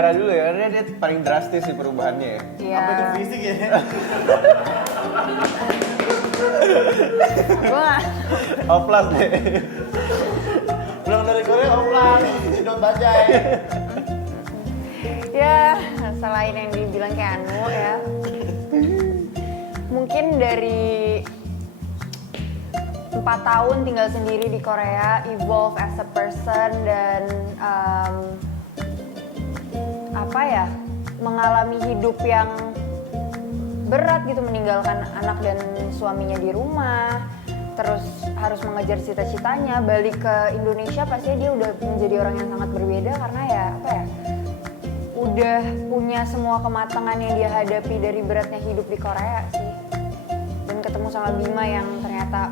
Dara dulu ya, karena dia paling drastis sih perubahannya ya. Iya. Apa itu fisik ya? Gua Oplas deh. Pulang dari Korea oplas, Sidon Bajai. ya selain yang dibilang kayak Anu ya. Mungkin dari 4 tahun tinggal sendiri di Korea, evolve as a person dan mengalami hidup yang berat gitu, meninggalkan anak dan suaminya di rumah, terus harus mengejar cita-citanya, balik ke Indonesia pastinya dia udah menjadi orang yang sangat berbeda karena udah punya semua kematangan yang dia hadapi dari beratnya hidup di Korea sih. Dan ketemu sama Bima yang ternyata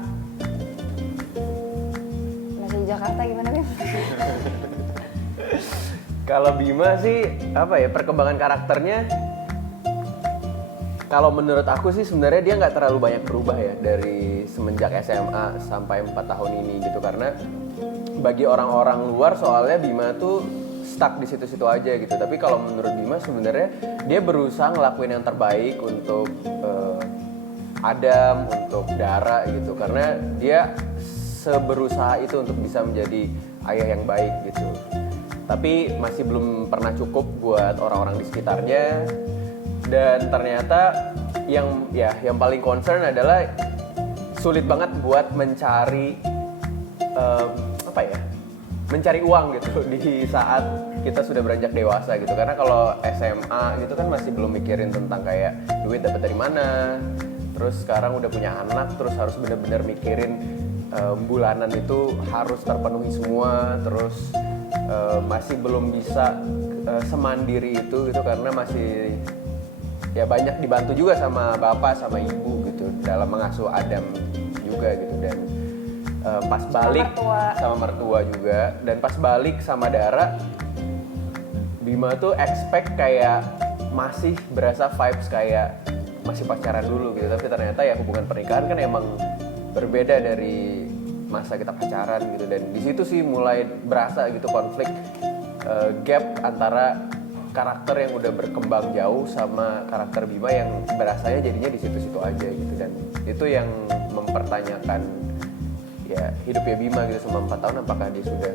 masih di Jakarta, gimana Bim? Kalau Bima sih perkembangan karakternya, kalau menurut aku sih sebenarnya dia nggak terlalu banyak berubah ya dari semenjak SMA sampai 4 tahun ini gitu, karena bagi orang-orang luar soalnya Bima tuh stuck di situ-situ aja gitu. Tapi kalau menurut Bima sebenarnya dia berusaha ngelakuin yang terbaik untuk Adam, untuk Dara gitu, karena dia seberusaha itu untuk bisa menjadi ayah yang baik gitu. Tapi masih belum pernah cukup buat orang-orang di sekitarnya. Dan ternyata yang paling concern adalah sulit banget buat mencari mencari uang gitu di saat kita sudah beranjak dewasa gitu. Karena kalau SMA gitu kan masih belum mikirin tentang kayak duit dapat dari mana. Terus sekarang udah punya anak, terus harus bener-bener mikirin bulanan itu harus terpenuhi semua. Terus masih belum bisa semandiri itu gitu, karena masih banyak dibantu juga sama bapak sama ibu gitu dalam mengasuh Adam juga gitu. Dan pas balik sama mertua juga, dan pas balik sama Dara, Bima tuh expect kayak masih berasa vibes kayak masih pacaran dulu gitu. Tapi ternyata ya hubungan pernikahan kan emang berbeda dari masa kita pacaran gitu. Dan di situ sih mulai berasa gitu konflik, gap antara karakter yang udah berkembang jauh sama karakter Bima yang berasanya jadinya di situ-situ aja gitu. Dan itu yang mempertanyakan ya hidupnya Bima gitu selama 4 tahun, apakah dia sudah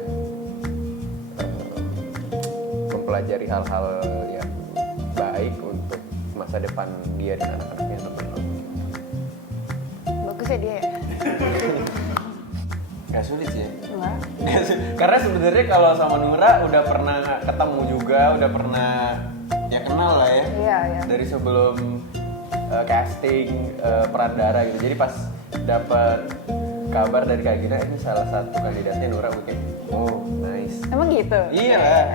mempelajari hal-hal yang baik untuk masa depan dia dan anak-anaknya atau belum. Bagus ya dia ya? Gak sulit sih. Enggak. Karena sebenarnya kalau sama Nura udah pernah ketemu juga, udah pernah kenal lah ya. Iya. Dari sebelum casting peran Dara gitu. Jadi pas dapat kabar dari Kak Gina ini salah satu kandidatnya Nura, oke. Oh, nice. Emang gitu? Iya lah.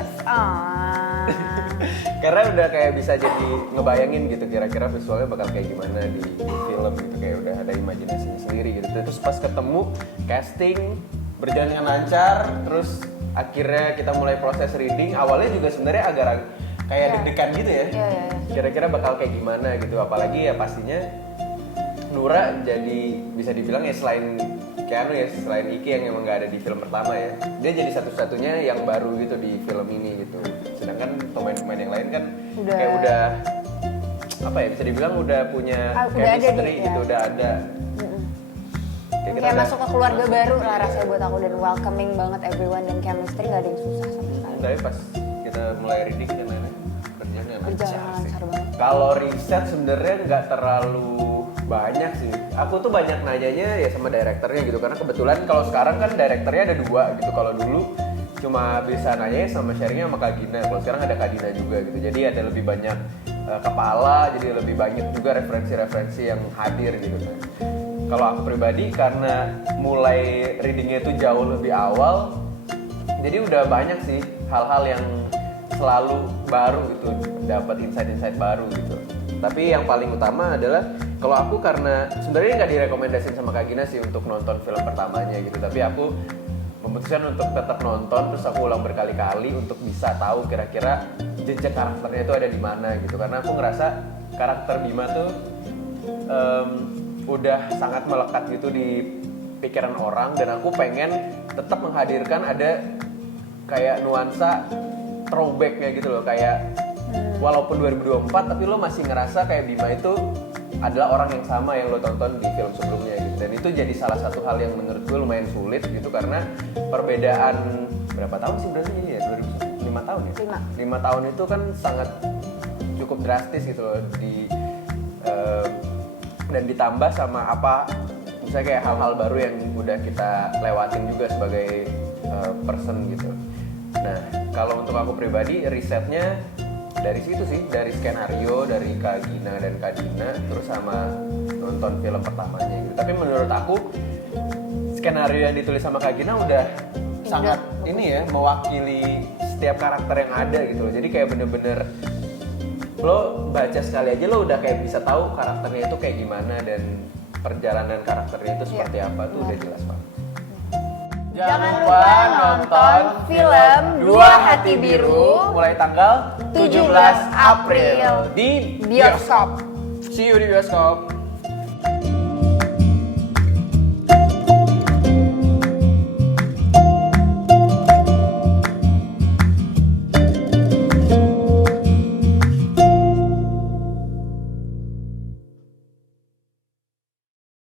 Karena udah kayak bisa jadi ngebayangin gitu kira-kira visualnya bakal kayak gimana di film gitu, kayak udah ada imajinasinya sendiri gitu. Terus pas ketemu casting berjalan dengan lancar, terus akhirnya kita mulai proses reading. Awalnya juga sebenarnya agak kayak deg-degan gitu ya. Iya. Kira-kira bakal kayak gimana gitu, apalagi ya pastinya Nura jadi bisa dibilang ya selain Keanu ya, selain Iki yang emang gak ada di film pertama ya, dia jadi satu-satunya yang baru gitu di film ini gitu. Sedangkan pemain-pemain yang lain kan kayak udah bisa dibilang udah punya chemistry gitu, udah ada. Kayak masuk ke keluarga baru lah rasanya buat aku, dan welcoming banget everyone, dan chemistry gak ada yang susah sama sekali. Tapi pas kita mulai reading dan lain-lain kerjanya lancar banget. Kalau riset sebenarnya nggak terlalu banyak sih. Aku tuh banyak nanyanya ya sama direkturnya gitu, karena kebetulan kalau sekarang kan direkturnya ada 2 gitu. Kalau dulu cuma bisa nanya sama sharingnya sama Kak Gina, kalau sekarang ada Kak Dina juga gitu. Jadi ada lebih banyak kepala, jadi lebih banyak juga referensi-referensi yang hadir gitu kan. Kalau aku pribadi karena mulai readingnya itu jauh lebih awal, jadi udah banyak sih hal-hal yang selalu baru gitu, dapat insight-insight baru gitu. Tapi yang paling utama adalah kalau aku, karena sebenarnya nggak direkomendasiin sama Kak Gina sih untuk nonton film pertamanya gitu, tapi aku memutuskan untuk tetap nonton, terus aku ulang berkali-kali untuk bisa tahu kira-kira jejak karakternya itu ada di mana gitu. Karena aku ngerasa karakter Bima tuh udah sangat melekat gitu di pikiran orang, dan aku pengen tetap menghadirkan ada kayak nuansa throwbacknya gitu loh, kayak walaupun 2024 tapi lo masih ngerasa kayak Bima itu adalah orang yang sama yang lo tonton di film sebelumnya gitu. Dan itu jadi salah satu hal yang menurut gue lumayan sulit gitu, karena perbedaan berapa tahun sih berarti ini ya, 5 tahun ya? 5 tahun itu kan sangat cukup drastis gitu loh dan ditambah sama apa misalnya kayak hal-hal baru yang udah kita lewatin juga sebagai person gitu. Nah kalau untuk aku pribadi risetnya dari situ sih, dari skenario, dari Kak Gina dan Kak Dina, terus sama nonton film pertamanya gitu. Tapi menurut aku skenario yang ditulis sama Kak Gina udah sangat ini ya, mewakili setiap karakter yang ada gitu loh. Jadi kayak bener-bener lo baca sekali aja lo udah kayak bisa tahu karakternya itu kayak gimana dan perjalanan karakternya itu seperti apa tuh udah jelas banget. Jangan lupa nonton film Dua Hati Biru mulai tanggal 17 April di bioskop. See you di bioskop.